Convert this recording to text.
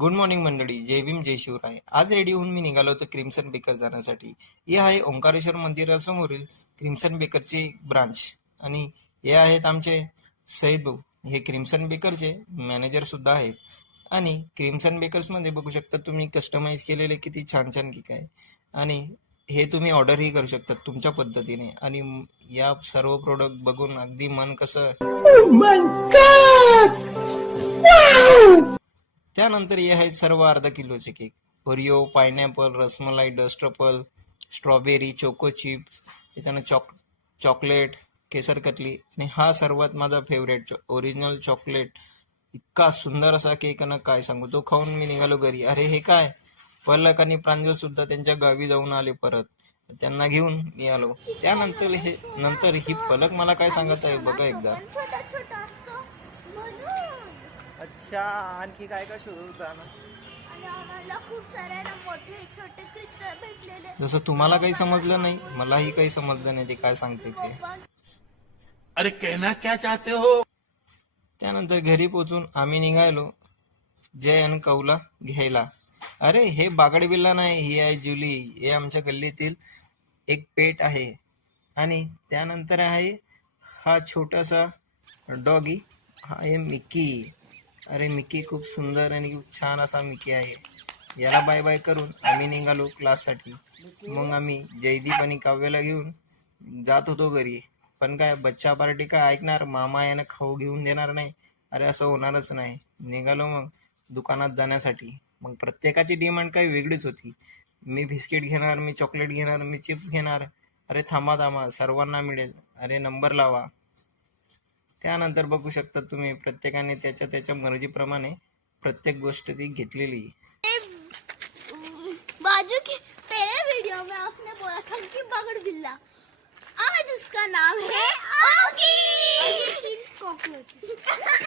Good morning मंडळी, जय भीम जय शिवराय. आज ready होऊन मी निघालो होतो क्रिम्सन बेकर जाण्यासाठी. हे आहे ओंकारेश्वर मंदिरासमोरील क्रिम्सन बेकरची ब्रांच आणि हे आहेत आमचे सईद भाऊ. हे क्रिम्सन बेकरचे मॅनेजर सुद्धा आहेत. आणि क्रिम्सन बेकर्समध्ये बघू शकता तुम्ही कस्टमाइज केलेले किती छान छान केक आहे आणि हे तुम्ही ऑर्डरही करू शकता तुमच्या पद्धतीने. आणि या सर्व प्रोडक्ट बघून अगदी मन कसं त्यानंतर हे आहेत सर्व अर्धा किलोचे cake. Oreo, pineapple, rasmalai, dust truffle, strawberry, choco chips, त्याच्यानं चॉकलेट, केसर कतली आणि हा सर्वात माझा फेवरेट ओरिजिनल चॉकलेट. इतका सुंदर असा केक ना काय सांगू. तो खाऊन मी निघालो घरी. अरे हे काय, पलक आणि प्रांजल सुद्धा त्यांच्या गावी जाऊन आले परत. त्यांना घेऊन मी आलो. त्यानंतर ही पलक मला काय सांगत आहे बघा एकदा. अच्छा, आणखी काय काय शोधत होता ना? जसं तुम्हाला काही समजलं नाही, मलाही काही समजलं नाही ते काय सांगते ते. अरे कहना क्या चाहते हो? त्यानंतर घरी पोचून आम्ही निघालो जय आणि कौला घ्यायला. अरे हे बागड बिल्ला नाही, ही आहे जुली. हे आमच्या गल्लीतील एक पेट आहे. आणि त्यानंतर आहे हा छोटासा डॉगी, हा आहे मिकी. अरे मिकी खूप सुंदर आणि खूप छान असा मिकी आहे. याला बाय बाय करून आम्ही निघालो क्लाससाठी. मग आम्ही जयदीप आणि काव्याला घेऊन जात होतो घरी. पण काय बच्चा पार्टी काय ऐकणार, मामा यानं खाऊ घेऊन देणार नाही. अरे असं होणारच नाही. निघालो मग दुकानात जाण्यासाठी. मग प्रत्येकाची डिमांड काही वेगळीच होती. मी बिस्किट घेणार, मी चॉकलेट घेणार, मी चिप्स घेणार. अरे थांबा सर्वांना मिळेल. अरे नंबर लावा. त्यानंतर बघू शकता तुम्ही प्रत्येकाने त्याच्या मर्जीप्रमाणे प्रत्येक गोष्ट ती घेतलेली. बाजू के पहले वीडियो में आपने बोला था कि बागड़ बिल्ला, आज उसका नाम है ऑगी कॉकरोच.